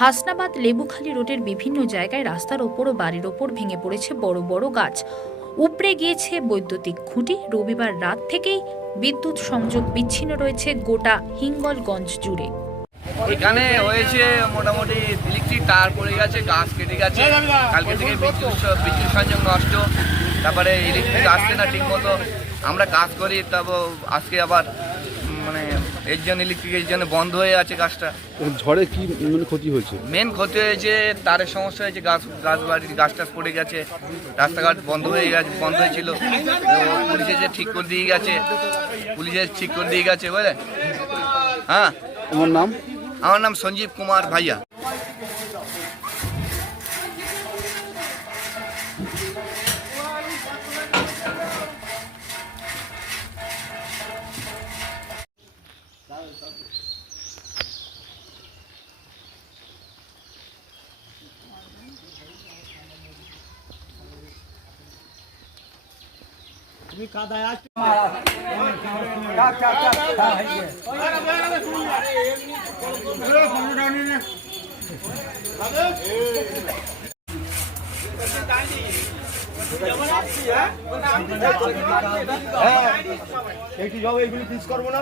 হাসনাবাদ লেবুখালি রোডের বিভিন্ন জায়গায় রাস্তার ওপর ও বাড়ির ওপর ভেঙে পড়েছে বড় বড় গাছ। উপড়ে গিয়েছে বৈদ্যুতিক খুঁটি। রবিবার রাত থেকেই বিদ্যুৎ সংযোগ বিচ্ছিন্ন রয়েছে গোটা হিঙ্গলগঞ্জ জুড়ে। এখানে হয়েছে মোটামুটি ইলেকট্রিক তার পড়ে গেছে, গাছ কেটে গেছে। কালকে থেকে বিদ্যুৎ বিদ্যুৎ সংযোগ নষ্ট। তারপরে ইলেকট্রিক আসছে না ঠিক মতো আমরা কাজ করি, তারপর আজকে আবার মানে এর জন্য ইলেকট্রিকের জন্য বন্ধ হয়ে আছে গাছটা। ঝড়ে কি মানে ক্ষতি হয়েছে? মেন ক্ষতি হয়েছে তারের সমস্যা হয়েছে গাছ গাছ বাড়ির গাছ টাছ পড়ে গেছে রাস্তাঘাট বন্ধ হয়ে গেছে বন্ধ হয়েছিল। পুলিশ এসে ঠিক করে দিয়ে গেছে পুলিশ এসে ঠিক করে দিয়ে গেছে বুঝলে? হ্যাঁ। আমার নাম? আমার নাম সঞ্জীব কুমার ভাইয়া। একটু যাবো এগুলি পিস করবো না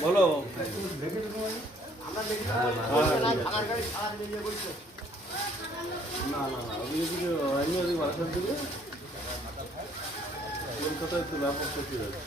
બોલો না না না ওদিকে কিছু হয়নি ওদিকে বাসার দিকে কলকাতায় একটু ব্যাপক ক্ষতি হয়েছে